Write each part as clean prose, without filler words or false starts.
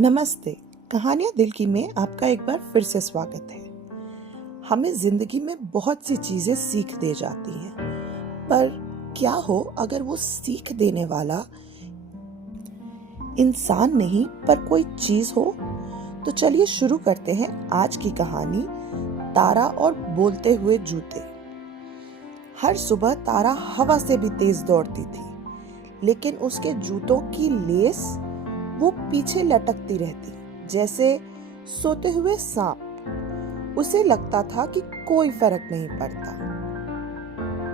नमस्ते। कहानियाँ दिल की में आपका एक बार फिर से स्वागत है। हमें जिंदगी में बहुत सी चीजें सीख दे जाती हैं, पर क्या हो अगर वो सीख देने वाला इंसान नहीं पर कोई चीज हो। तो चलिए शुरू करते हैं आज की कहानी, तारा और बोलते हुए जूते। हर सुबह तारा हवा से भी तेज दौड़ती थी, लेकिन उसके जूतों की लेस वो पीछे लटकती रहती, जैसे सोते हुए सांप। उसे लगता था कि कोई फर्क नहीं पड़ता,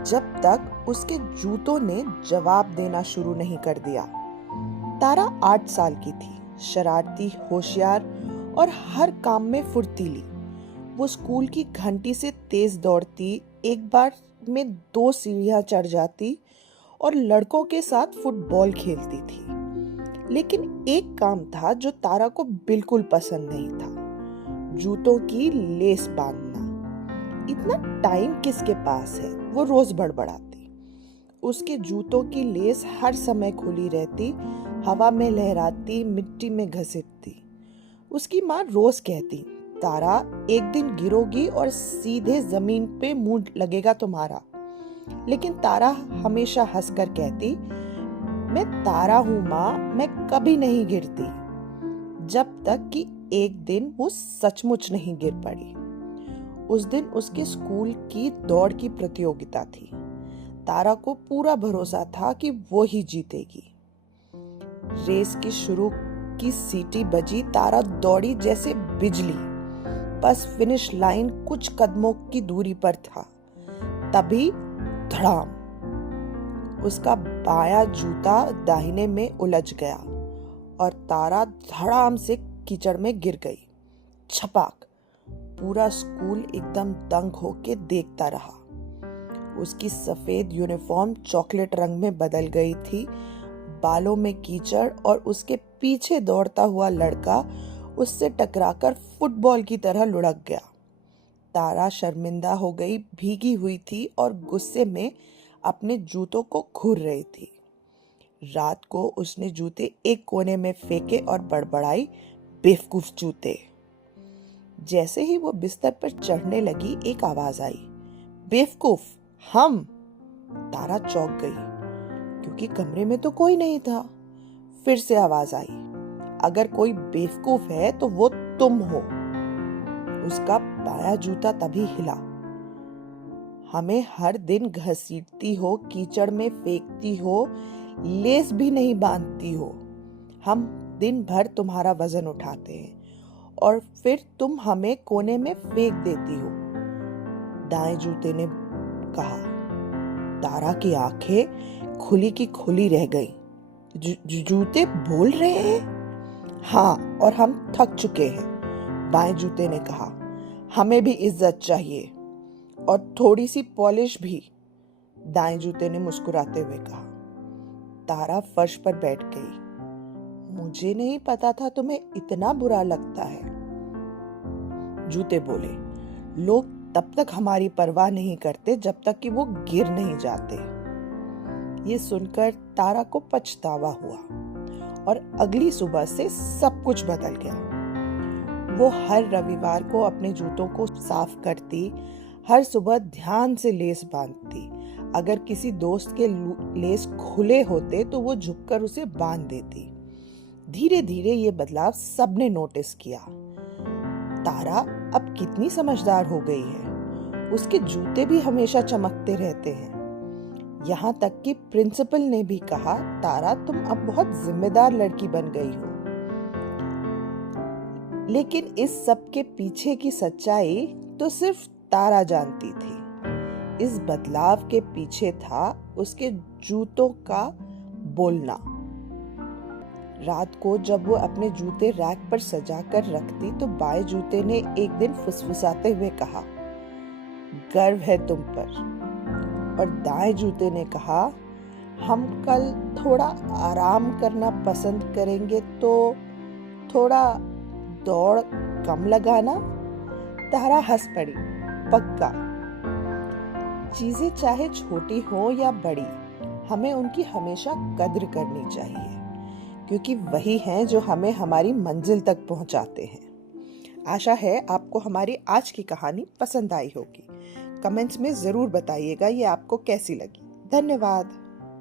जब तक उसके जूतों ने जवाब देना शुरू नहीं कर दिया। तारा 8 साल की थी, शरारती, होशियार और हर काम में फुर्तीली। वो स्कूल की घंटी से तेज दौड़ती, एक बार में 2 सीढ़ियां चढ़ जाती और लड़कों के साथ फुटबॉल खेलती थी। लेकिन एक काम था जो तारा को बिल्कुल पसंद नहीं था, जूतों की लेस बांधना। इतना टाइम किसके पास है, वो रोज बड़बड़ाती। उसके जूतों की लेस हर समय खुली रहती, हवा में लहराती, मिट्टी में घसीटती। उसकी माँ रोज कहती, तारा एक दिन गिरोगी और सीधे जमीन पे मुंह लगेगा तुम्हारा। लेकिन तारा हमेशा हंसकर कहती, मैं तारा हूं माँ, मैं कभी नहीं गिरती। जब तक कि एक दिन वो सचमुच नहीं गिर पड़ी। उस दिन उसके स्कूल की दौड़ की प्रतियोगिता थी। तारा को पूरा भरोसा था कि वो ही जीतेगी। रेस की शुरू की सीटी बजी, तारा दौड़ी जैसे बिजली। बस फिनिश लाइन कुछ कदमों की दूरी पर था, तभी धड़ाम, उसका बायां जूता दाहिने में उलझ गया और तारा धड़ाम से कीचड़ में गिर गई। छपाक। पूरा स्कूल एकदम दंग होके देखता रहा। उसकी सफेद यूनिफॉर्म चॉकलेट रंग में बदल गई थी, बालों में कीचड़, और उसके पीछे दौड़ता हुआ लड़का उससे टकराकर फुटबॉल की तरह लुढ़क गया। तारा शर्मिंदा हो गई, भीगी हुई थी और गुस्से में अपने जूतों को घूर रही थी। रात को उसने जूते एक कोने में फेंके और बड़बड़ाई, बेवकूफ जूते। जैसे ही वो बिस्तर पर चढ़ने लगी, एक आवाज आई, बेवकूफ, हम। तारा चौंक गई, क्योंकि कमरे में तो कोई नहीं था। फिर से आवाज आई, अगर कोई बेवकूफ है तो वो तुम हो। उसका बायां जूता तभी हिला। हमें हर दिन घसीटती हो, कीचड़ में फेंकती हो, लेस भी नहीं बांधती हो। हम दिन भर तुम्हारा वजन उठाते हैं और फिर तुम हमें कोने में फेंक देती हो, दाएं जूते ने कहा। तारा की आंखें खुली की खुली रह गईं। जूते बोल रहे हैं? हाँ, और हम थक चुके हैं, बाएं जूते ने कहा। हमें भी इज्जत चाहिए और थोड़ी सी पॉलिश भी, दाएं जूते ने मुस्कुराते हुए कहा। तारा फर्श पर बैठ गई। मुझे नहीं पता था तुम्हें इतना बुरा लगता है, जूते बोले। लोग तब तक हमारी परवाह नहीं करते जब तक कि वो गिर नहीं जाते। ये सुनकर तारा को पछतावा हुआ और अगली सुबह से सब कुछ बदल गया। वो हर रविवार को अपने जूतों को साफ करती, हर सुबह ध्यान से लेस बांधती। अगर किसी दोस्त के लेस खुले होते तो वो झुककर उसे बांध देती। धीरे धीरे ये बदलाव सबने नोटिस किया। तारा अब कितनी समझदार हो गई है। उसके जूते भी हमेशा चमकते रहते हैं। यहाँ तक कि प्रिंसिपल ने भी कहा, तारा तुम अब बहुत जिम्मेदार लड़की बन गई हो। लेकिन इस सब के पीछे की सच्चाई तो सिर्फ तारा जानती थी। इस बदलाव के पीछे था उसके जूतों का बोलना। रात को जब वो अपने जूते रैक पर सजा कर रखती तो बाएं जूते ने एक दिन फुसफुसाते हुए कहा, गर्व है तुम पर। और दाएं जूते ने कहा, हम कल थोड़ा आराम करना पसंद करेंगे, तो थोड़ा दौड़ कम लगाना। तारा हंस पड़ी, पक्का। चीजें चाहे छोटी हो या बड़ी, हमें उनकी हमेशा कद्र करनी चाहिए। क्योंकि वही हैं जो हमें हमारी मंजिल तक पहुंचाते हैं। आशा है आपको हमारी आज की कहानी पसंद आई होगी। कमेंट्स में ज़रूर बताइएगा ये आपको कैसी लगी। धन्यवाद।